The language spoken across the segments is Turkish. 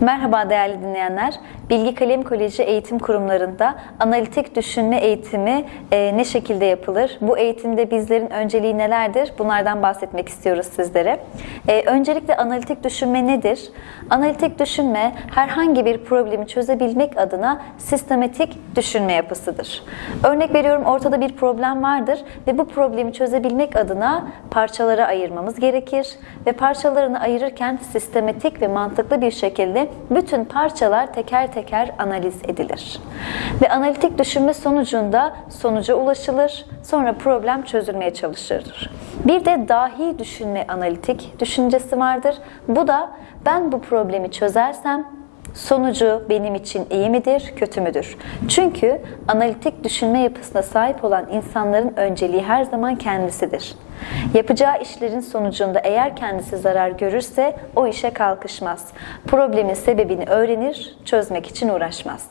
Merhaba değerli dinleyenler. Bilgi Kalem Koleji eğitim kurumlarında analitik düşünme eğitimi e, ne şekilde yapılır? Bu eğitimde bizlerin önceliği nelerdir? Bunlardan bahsetmek istiyoruz sizlere. E, öncelikle analitik düşünme nedir? Analitik düşünme herhangi bir problemi çözebilmek adına sistematik düşünme yapısıdır. Örnek veriyorum ortada bir problem vardır ve bu problemi çözebilmek adına parçalara ayırmamız gerekir ve parçalarını ayırırken sistematik ve mantıklı bir şekilde bütün parçalar teker teker analiz edilir. Ve analitik düşünme sonucunda sonuca ulaşılır, sonra problem çözülmeye çalışılır. Bir de dahi düşünme analitik düşüncesi vardır. Bu da ben bu problemi çözersem Sonucu benim için iyi midir, kötü müdür? Çünkü analitik düşünme yapısına sahip olan insanların önceliği her zaman kendisidir. Yapacağı işlerin sonucunda eğer kendisi zarar görürse o işe kalkışmaz. Problemin sebebini öğrenir, çözmek için uğraşmaz.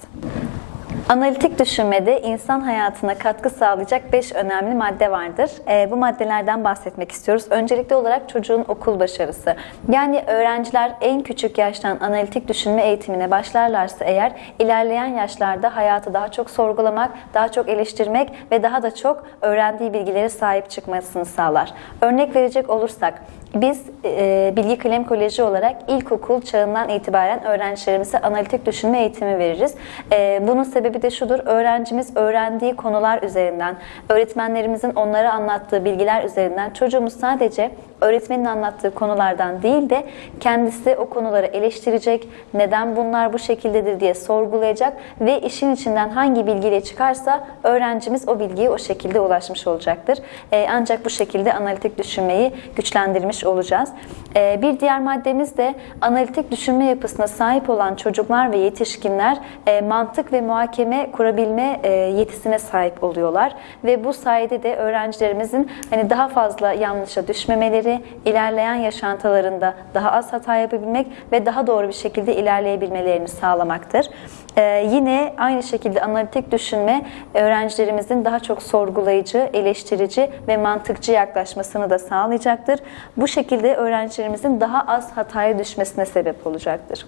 Analitik düşünmede insan hayatına katkı sağlayacak 5 önemli madde vardır. E, bu maddelerden bahsetmek istiyoruz. Öncelikli olarak çocuğun okul başarısı. Yani öğrenciler en küçük yaştan analitik düşünme eğitimine başlarlarsa eğer ilerleyen yaşlarda hayatı daha çok sorgulamak, daha çok eleştirmek ve daha da çok öğrendiği bilgilere sahip çıkmasını sağlar. Örnek verecek olursak biz e, Bilgi Kalem Koleji olarak ilkokul çağından itibaren öğrencilerimize analitik düşünme eğitimi veririz. E, bunun sebebi de şudur, öğrencimiz öğrendiği konular üzerinden, öğretmenlerimizin onlara anlattığı bilgiler üzerinden çocuğumuz sadece öğretmenin anlattığı konulardan değil de kendisi o konuları eleştirecek, neden bunlar bu şekildedir diye sorgulayacak ve işin içinden hangi bilgiyle çıkarsa öğrencimiz o bilgiye o şekilde ulaşmış olacaktır. E, ancak bu şekilde analitik düşünmeyi güçlendirmiş olacağız. E, bir diğer maddemiz de analitik düşünme yapısına sahip olan çocuklar ve yetişkinler e, mantık ve muhakeme kurabilme e, yetisine sahip oluyorlar ve bu sayede de öğrencilerimizin hani daha fazla yanlışa düşmemeleri, ilerleyen yaşantılarında daha az hata yapabilmek ve daha doğru bir şekilde ilerleyebilmelerini sağlamaktır. Ee, yine aynı şekilde analitik düşünme öğrencilerimizin daha çok sorgulayıcı, eleştirici ve mantıkçı yaklaşmasını da sağlayacaktır. Bu şekilde öğrencilerimizin daha az hataya düşmesine sebep olacaktır.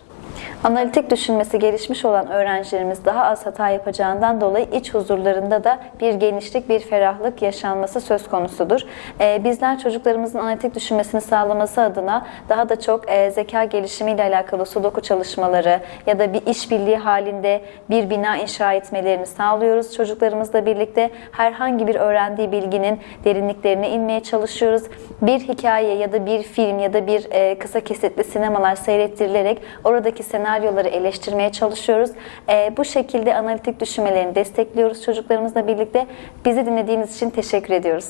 Analitik düşünmesi gelişmiş olan öğrencilerimiz daha az hata yapacağından dolayı iç huzurlarında da bir genişlik, bir ferahlık yaşanması söz konusudur. Ee, bizler çocuklarımızın analitik düşünmesini sağlaması adına daha da çok e, zeka gelişimiyle alakalı sudoku çalışmaları ya da bir işbirliği halinde bir bina inşa etmelerini sağlıyoruz. Çocuklarımızla birlikte herhangi bir öğrendiği bilginin derinliklerine inmeye çalışıyoruz. Bir hikaye ya da bir film ya da bir e, kısa kesitli sinemalar seyrettirilerek oradaki senaryoları eleştirmeye çalışıyoruz. E, bu şekilde analitik düşünmelerini destekliyoruz çocuklarımızla birlikte. Bizi dinlediğiniz için teşekkür ediyoruz.